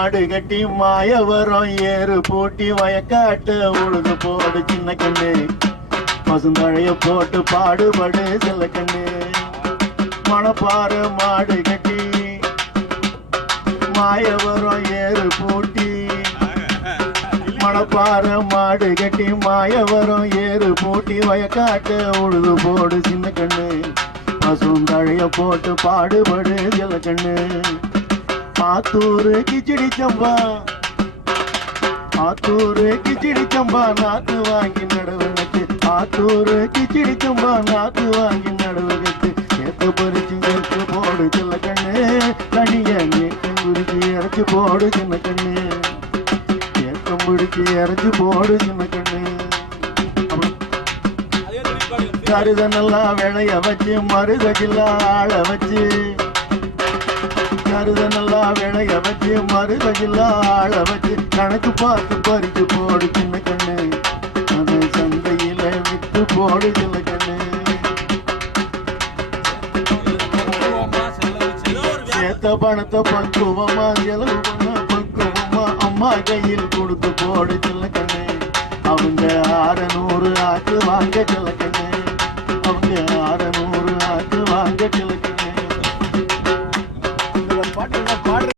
மாடு கட்டி மாயவரம் ஏறு போட்டி வயக்காட்ட உழுது போடு சின்ன கண்ணு. பசுந்தழைய போட்டு பாடுபடு சில கண்ணு. மணப்பாறு மாடு கட்டி மாயவரம் ஏறு போட்டி. மணப்பாற மாடு கட்டி மாயவரம் ஏறு போட்டி வயக்காட்டு உழுது போடு சின்ன கண்ணு. பசுந்தழைய போட்டு பாடுபடு சில கண்ணு. ஆத்தூரு கிச்சடி சம்பா ஆத்தூரு கிச்சடி சம்பா நாத்து வாங்கி நடுவு நட்டு. ஆத்தூரு கிச்சடி சம்பா நாத்து வாங்கி நடுவு நட்டு. சேத்து பறிச்சு சேர்த்து போடு சின்ன கண்ணு. தனிய நீக்கம் குறிச்சு இறச்சி போடு சின்ன கண்ணு. ஏக்கம் பிடிச்சு இறச்சி போடு சின்ன கண்ணு. அப்புறம் கருதனெல்லாம் விளைய வச்சு மருத மருதகில்லாம் ஆள வச்சு. விழா விளைய வச்சு மறுவையில் ஆள வச்சு கணக்கு பார்த்து பறிச்சு போடு சின்ன கண்ணு. அது சந்தையில விட்டு போடு சின்ன கண்ணு. சேர்த்த பணத்தை பக்குவமா செலவு பண்ண பக்குவமா அம்மா கையில் கொடுத்து போடு சின்ன கண்ணு. அவங்க அறநூறு ஆக்கு வாங்க சின்ன கண்ணு. அவங்க அறநூறு ஆக்கு வாங்க சின்ன கண்ணு. பாட்டு